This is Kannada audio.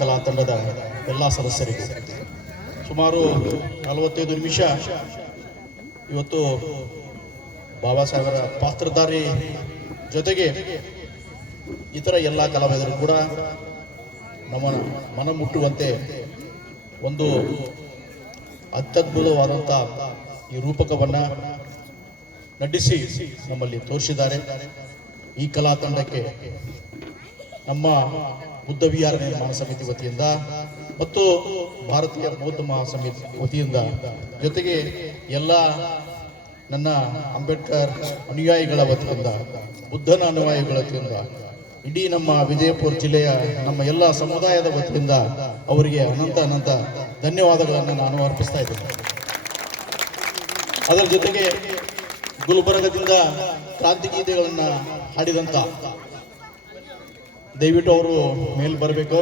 ಕಲಾ ತಂಡದ ಎಲ್ಲ ಸದಸ್ಯರಿಗೂ ಸುಮಾರು 45 ನಿಮಿಷ ಇವತ್ತು ಬಾಬಾ ಸಾಹೇಬರ ಪಾತ್ರಧಾರಿ ಜೊತೆಗೆ ಇತರ ಎಲ್ಲ ಕಲಾವಿದರು ಕೂಡ ನಮ್ಮ ಮನ ಮುಟ್ಟುವಂತೆ ಒಂದು ಅತ್ಯದ್ಭುತವಾದಂಥ ಈ ರೂಪಕವನ್ನು ನಟಿಸಿ ನಮ್ಮಲ್ಲಿ ತೋರಿಸಿದ್ದಾರೆ. ಈ ಕಲಾ ತಂಡಕ್ಕೆ ನಮ್ಮ ಬುದ್ಧ ವಿಹಾರ ನಿರ್ಮಾಣ ಸಮಿತಿ ವತಿಯಿಂದ ಮತ್ತು ಭಾರತೀಯ ಬೌದ್ಧ ಮಹಾಸಮಿತಿ ವತಿಯಿಂದ ಜೊತೆಗೆ ಎಲ್ಲ ನನ್ನ ಅಂಬೇಡ್ಕರ್ ಅನುಯಾಯಿಗಳ ವತಿಯಿಂದ ಬುದ್ಧನ ಅನುಯಾಯಿಗಳ ವತಿಯಿಂದ ಇಡೀ ನಮ್ಮ ವಿಜಯಪುರ ಜಿಲ್ಲೆಯ ನಮ್ಮ ಎಲ್ಲ ಸಮುದಾಯದ ವತಿಯಿಂದ ಅವರಿಗೆ ಅನಂತ ಧನ್ಯವಾದಗಳನ್ನು ನಾನು ಅರ್ಪಿಸ್ತಾ ಇದ್ದೇನೆ. ಅದರ ಜೊತೆಗೆ ಗುಲ್ಬರ್ಗದಿಂದ ಕ್ರಾಂತಿಗೀತೆಗಳನ್ನು ಹಾಡಿದಂಥ ದಯವಿಟ್ಟು ಅವರು ಮೇಲ್ ಬರಬೇಕು.